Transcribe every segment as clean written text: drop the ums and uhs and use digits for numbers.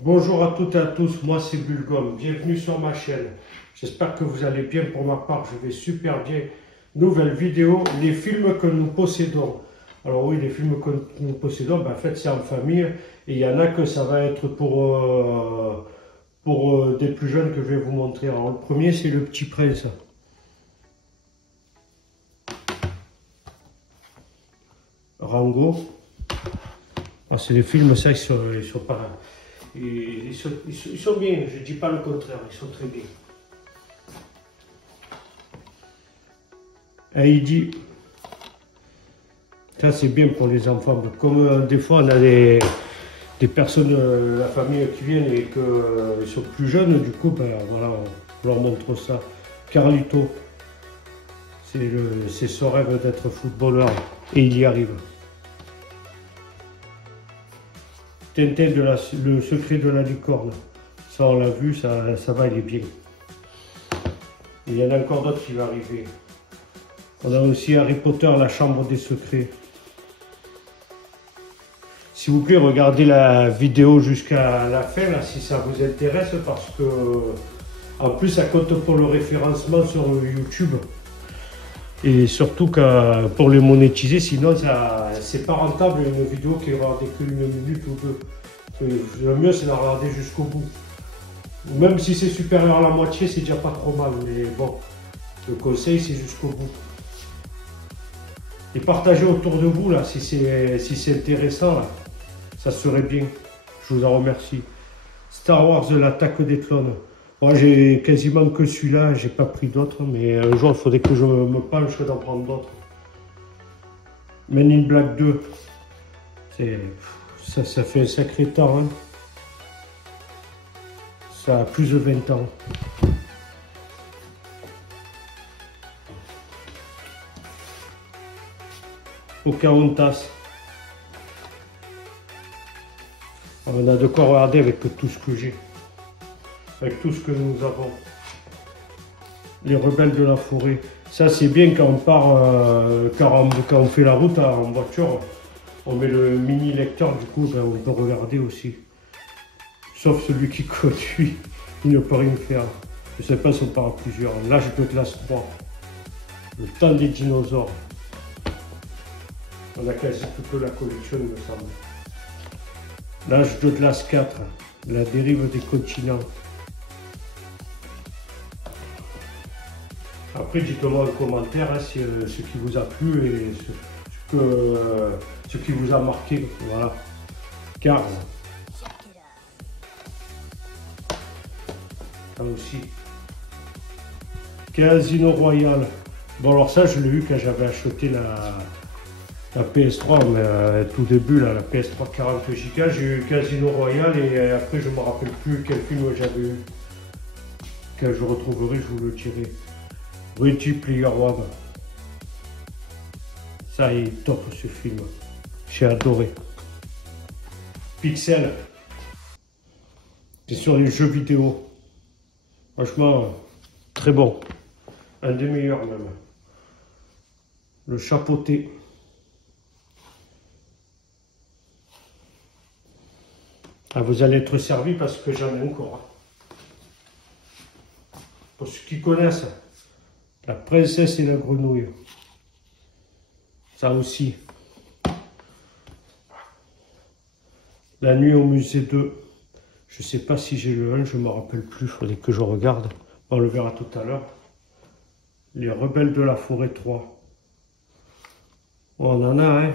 Bonjour à toutes et à tous, moi c'est Bulgom, bienvenue sur ma chaîne. J'espère que vous allez bien. Pour ma part, je vais super bien. Nouvelle vidéo, les films que nous possédons. Alors oui, les films que nous possédons, en fait c'est en famille. Et il y en a que ça va être pour des plus jeunes que je vais vous montrer. Alors le premier c'est Le Petit Prince. Rango. Alors, c'est des films, ça, ils sont pas... Ils sont bien, je ne dis pas le contraire, ils sont très bien. Heidi, ça c'est bien pour les enfants. Comme des fois on a des personnes de la famille qui viennent et qu'ils sont plus jeunes, du coup, ben, voilà, on leur montre ça. Carlito, c'est son rêve d'être footballeur et il y arrive. Tintin, le secret de la licorne. Ça, on l'a vu, ça va, il est bien. Et il y en a encore d'autres qui vont arriver. On a aussi Harry Potter, la chambre des secrets. S'il vous plaît, regardez la vidéo jusqu'à la fin, là, si ça vous intéresse, parce que, en plus, ça compte pour le référencement sur YouTube. Et surtout pour les monétiser, sinon c'est pas rentable une vidéo qui va regarder qu'une minute ou deux. Le mieux c'est de la regarder jusqu'au bout. Même si c'est supérieur à la moitié, c'est déjà pas trop mal. Mais bon, le conseil c'est jusqu'au bout. Et partagez autour de vous là, si c'est intéressant là, ça serait bien. Je vous en remercie. Star Wars, l'attaque des clones. Moi, j'ai quasiment que celui-là, j'ai pas pris d'autres, mais un jour, il faudrait que je me penche d'en prendre d'autres. Men in Black 2, ça fait un sacré temps, hein. Ça a plus de 20 ans. Pocahontas. On a de quoi regarder avec tout ce que j'ai. Avec tout ce que nous avons. Les rebelles de la forêt. Ça c'est bien quand on part, quand on fait la route en voiture, on met le mini lecteur, du coup ben, on peut regarder aussi. Sauf celui qui conduit, il ne peut rien faire. Je ne sais pas si on part à plusieurs. L'âge de glace 3. Le temps des dinosaures. On a quasi toute la collection, il me semble. L'âge de glace 4. La dérive des continents. Après, dites-moi en commentaire hein, ce qui vous a plu et ce qui vous a marqué. Voilà. Cars. Ça aussi. Casino Royale. Bon, alors ça, je l'ai eu quand j'avais acheté la PS3, mais tout début, là, la PS3 40 Go. J'ai eu Casino Royale et après, je ne me rappelle plus quel film j'avais eu. Quand je retrouverai, je vous le dirai. Ready Player One. Ça est top ce film. J'ai adoré. Pixel. C'est sur les jeux vidéo. Franchement, très bon. Un des meilleurs même. Le chapeauté. Ah, vous allez être servi parce que j'en ai encore. Pour ceux qui connaissent. La princesse et la grenouille. Ça aussi. La nuit au musée 2. Je ne sais pas si j'ai le 1, je ne me rappelle plus. Il faudrait que je regarde. On le verra tout à l'heure. Les rebelles de la forêt 3. On en a, hein.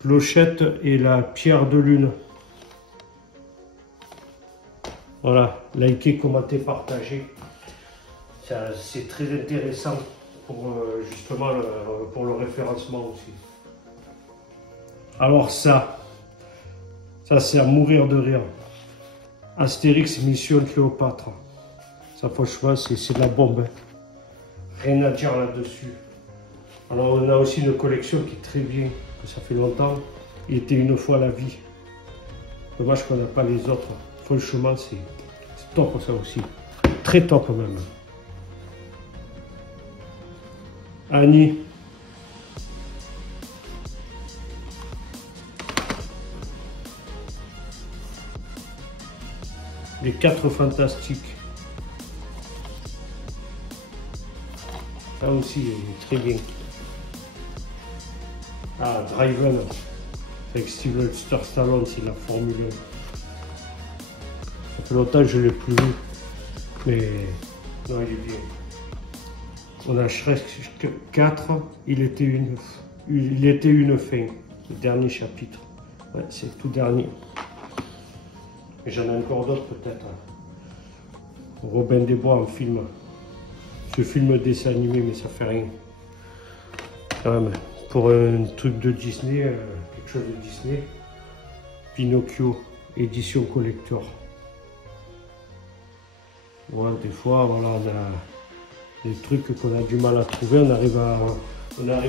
Clochette et la pierre de lune. Voilà, likez, commentez, partagez. C'est très intéressant pour justement pour le référencement aussi. Alors ça c'est à mourir de rire. Astérix Mission Cléopâtre. Ça franchement c'est de la bombe. Hein. Rien à dire là-dessus. Alors on a aussi une collection qui est très bien, que ça fait longtemps. Il était une fois la vie. Dommage qu'on n'a pas les autres. Franchement, c'est top ça aussi. Très top même. Annie. Les 4 fantastiques. Ça aussi est très bien. Ah, Driven. Avec Sylvester Stallone, c'est la Formule 1. Ça fait longtemps que je ne l'ai plus vu. Mais non, il est bien. On a Shrek 4, il était une fin. Le dernier chapitre. Ouais, c'est le tout dernier. Et j'en ai encore d'autres peut-être. Robin des Bois en film. Ce film dessin animé, mais ça fait rien. Quand même, pour un truc de Disney, quelque chose de Disney, Pinocchio, édition collector. Ouais, des fois, voilà, on a des trucs qu'on a du mal à trouver, on arrive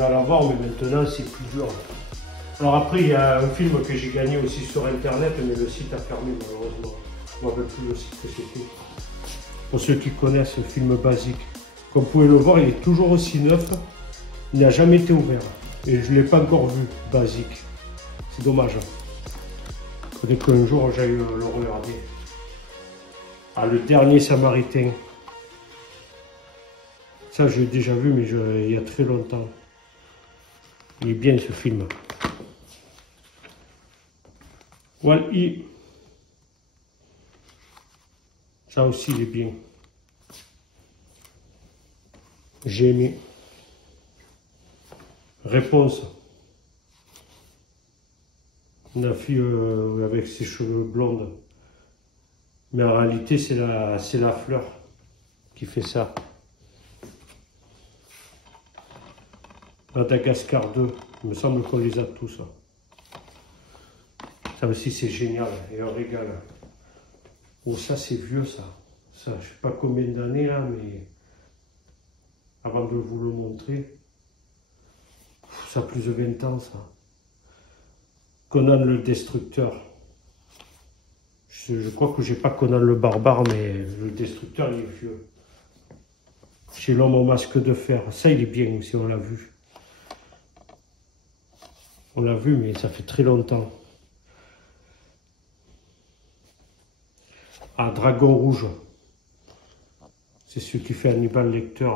à l'avoir, mais maintenant c'est plus dur. Alors après, il y a un film que j'ai gagné aussi sur internet, mais le site a fermé malheureusement. Je ne me rappelle plus le site que c'était. Pour ceux qui connaissent, un film basique. Comme vous pouvez le voir, il est toujours aussi neuf. Il n'a jamais été ouvert. Et je ne l'ai pas encore vu, basique. C'est dommage. Il faudrait qu'un jour j'aille le regarder. Ah, le dernier Samaritain. Ça, j'ai déjà vu, mais il y a très longtemps. Il est bien ce film. Wall-E. Ça aussi, il est bien. J'ai aimé. Réponse. La fille avec ses cheveux blondes. Mais en réalité, c'est la fleur qui fait ça. Madagascar 2. Il me semble qu'on les a tous. Ça aussi, c'est génial. Et un régal. Oh, ça, c'est vieux, ça. Ça, je ne sais pas combien d'années, là, mais avant de vous le montrer, ça a plus de 20 ans, ça. Conan le Destructeur. Je crois que j'ai pas Conan le Barbare, mais le Destructeur, il est vieux. Chez l'homme au masque de fer. Ça, il est bien aussi, on l'a vu. On l'a vu, mais ça fait très longtemps. Ah, Dragon Rouge. C'est ce qui fait Hannibal Lecter.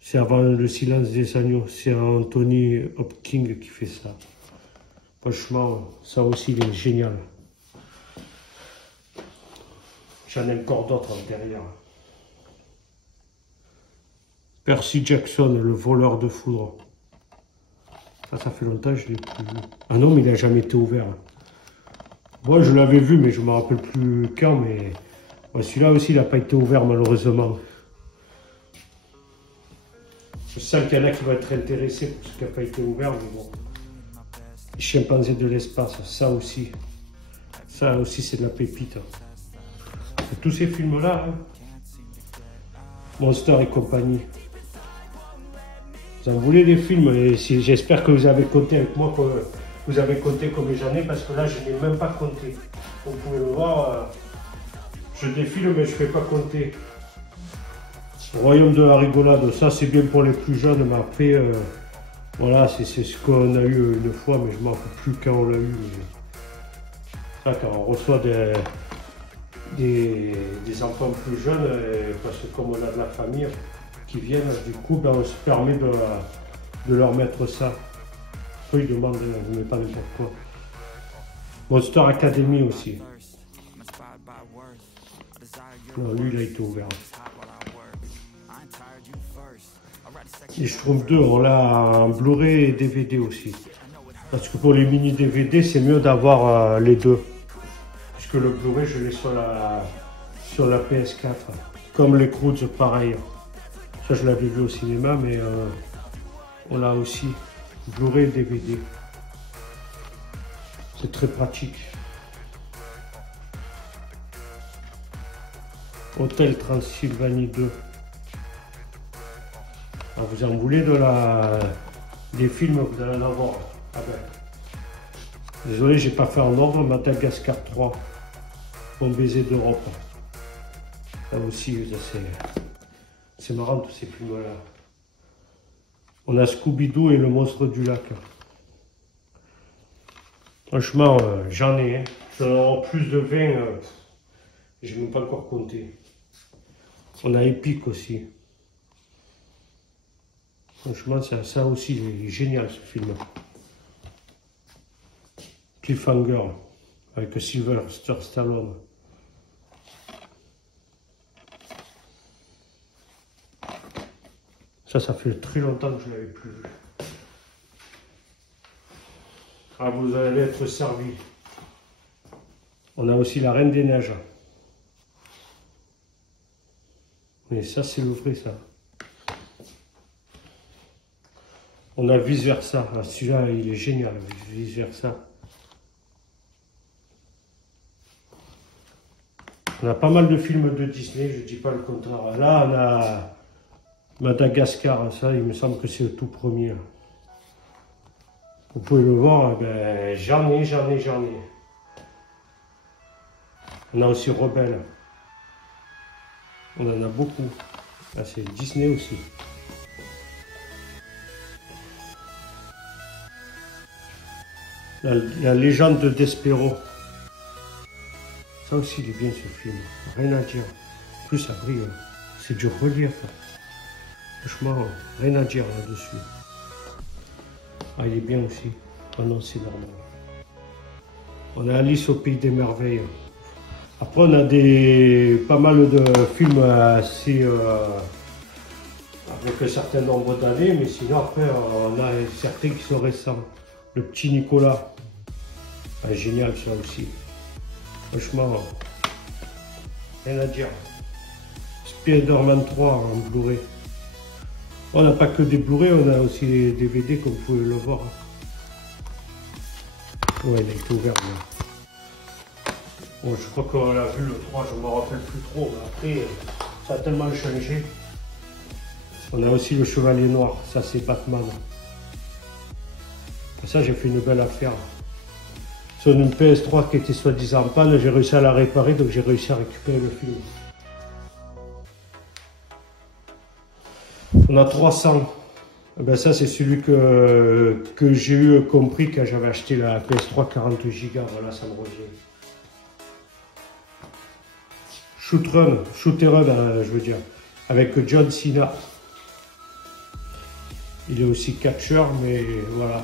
C'est avant Le Silence des Agneaux. C'est Anthony Hopkins qui fait ça. Franchement, ça aussi, il est génial. J'en ai encore d'autres derrière. Percy Jackson, le voleur de foudre. Ça fait longtemps que je ne l'ai plus vu. Ah non, mais il n'a jamais été ouvert. Moi, je l'avais vu, mais je ne me rappelle plus quand. Mais ouais, celui-là aussi, il n'a pas été ouvert, malheureusement. Je sens qu'il y en a qui vont être intéressés pour ce qui n'a pas été ouvert, mais bon. Les chimpanzés de l'espace, ça aussi. Ça aussi, c'est de la pépite. Et tous ces films-là, hein. Monster et compagnie. Vous en voulez des films, et j'espère que vous avez compté avec moi, que vous avez compté comme j'en ai, parce que là, je n'ai même pas compté. Vous pouvez le voir, je défile, mais je ne fais pas compter. Royaume de la rigolade, ça c'est bien pour les plus jeunes, mais après, voilà, c'est ce qu'on a eu une fois, mais je ne m'en rappelle plus quand on l'a eu. Ça, quand on reçoit des enfants plus jeunes, parce que comme on a de la famille qui viennent, du coup, ben, on se permet de leur mettre ça. Eux, ils demandent, mais pas n'importe quoi. Monster Academy aussi. Non, lui, il a été ouvert. Et je trouve deux, on l'a en Blu-ray et DVD aussi. Parce que pour les mini DVD, c'est mieux d'avoir les deux. Puisque le Blu-ray, je l'ai sur la PS4. Comme les Croods, pareil. Ça, je l'avais vu au cinéma, mais on l'a aussi. Blu-ray et DVD. C'est très pratique. Hôtel Transylvanie 2. Ah, vous en voulez des films, vous allez en avoir. Ah ben. Désolé, j'ai pas fait en ordre. Madagascar 3. Bon baiser d'Europe. Là aussi, c'est marrant tous ces films-là. On a Scooby-Doo et le monstre du lac. Franchement, j'en ai. J'en ai encore plus de 20. Je n'ai même pas encore compté. On a Epic aussi. Franchement, ça aussi, il est génial ce film. Cliffhanger, avec Sylvester Stallone. Ça fait très longtemps que je ne l'avais plus vu. Ah, vous allez être servi. On a aussi La Reine des Neiges. Mais ça, c'est le vrai, ça. On a Vice Versa. Ah, celui-là, il est génial, Vice Versa. On a pas mal de films de Disney, je ne dis pas le contraire. Là, on a Madagascar. Ça, il me semble que c'est le tout premier. Vous pouvez le voir, ben, j'en ai. On a aussi Rebelle. On en a beaucoup. Là, c'est Disney aussi. La légende de Despero. Ça aussi, il est bien ce film. Rien à dire. En plus, ça brille. C'est du relief. Franchement, rien à dire là-dessus. Ah, il est bien aussi. Ah non, c'est normal. On a Alice au Pays des Merveilles. Après, on a pas mal de films assez avec un certain nombre d'années, mais sinon après, on a certains qui sont récents. Le Petit Nicolas. Ah, génial ça aussi. Franchement, rien à dire. Spider-Man 3 en Blu-ray. On n'a pas que des Blu-ray, on a aussi des DVD comme vous pouvez le voir. Ouais, il a été ouvert là. Bon, je crois qu'on a vu le 3, je ne me rappelle plus trop, mais après, ça a tellement changé. On a aussi le Chevalier Noir, ça c'est Batman. Ça, j'ai fait une belle affaire. Sur une PS3 qui était soi-disant en panne, j'ai réussi à la réparer, donc j'ai réussi à récupérer le film. On a 300. Eh ben ça, c'est celui que j'ai eu compris quand j'avais acheté la PS3 40 Go. Voilà, ça me revient. Shooter, je veux dire, avec John Cena. Il est aussi catcheur, mais voilà.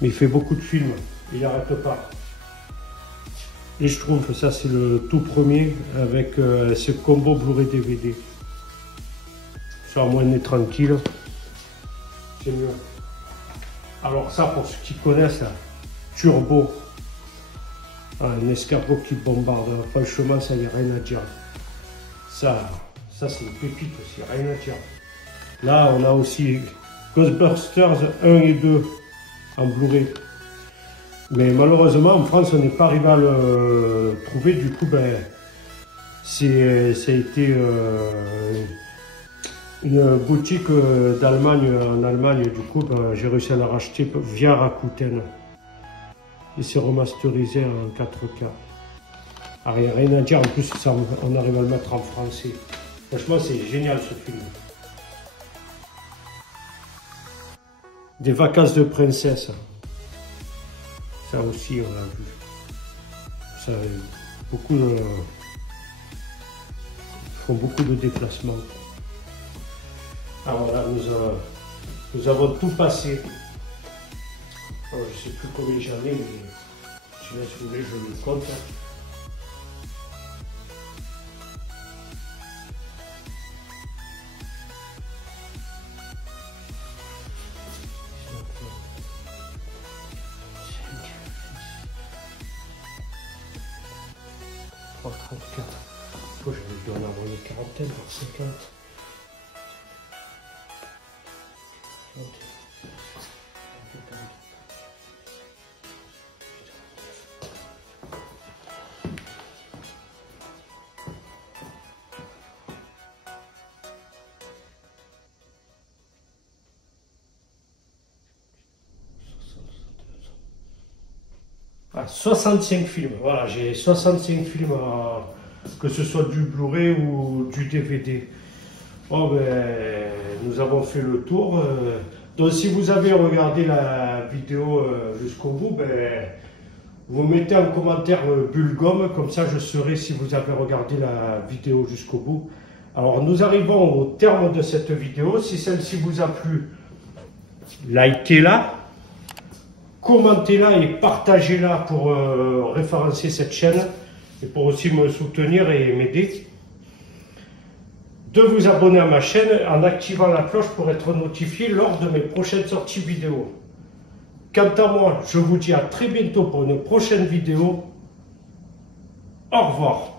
Mais il fait beaucoup de films, il n'arrête pas. Et je trouve que ça, c'est le tout premier avec ce combo Blu-ray DVD. Ça, au moins, on est tranquille. C'est mieux. Alors ça, pour ceux qui connaissent, là, Turbo. Un escargot qui bombarde. Franchement, ça n'y a rien à dire. Ça c'est une pépite aussi, rien à dire. Là, on a aussi Ghostbusters 1 et 2 en Blu-ray. Mais malheureusement, en France, on n'est pas arrivé à le trouver. Du coup, ben, ça a été une boutique d'Allemagne, en Allemagne. Du coup, ben, j'ai réussi à la racheter via Rakuten. Et c'est remasterisé en 4K. Alors, il n'y a rien à dire. En plus, ça, on arrive à le mettre en français. Franchement, c'est génial ce film. Des vacances de princesse. Ça aussi, on l'a vu. Ça, beaucoup de... Ils font beaucoup de déplacements. Alors là, nous avons tout passé. Alors, je ne sais plus combien j'en ai, mais si vous voulez, je le compte. Oh, 34. Je dois en avoir une quarantaine, 50. Ah, 65 films, voilà, j'ai 65 films, que ce soit du Blu-ray ou du DVD. Oh, ben, nous avons fait le tour. Donc si vous avez regardé la vidéo jusqu'au bout, ben, vous mettez en commentaire Bulgum, comme ça je saurai si vous avez regardé la vidéo jusqu'au bout. Alors nous arrivons au terme de cette vidéo. Si celle-ci vous a plu, likez-la, commentez-la et partagez-la pour référencer cette chaîne et pour aussi me soutenir et m'aider. De vous abonner à ma chaîne en activant la cloche pour être notifié lors de mes prochaines sorties vidéo. Quant à moi, je vous dis à très bientôt pour une prochaine vidéo. Au revoir.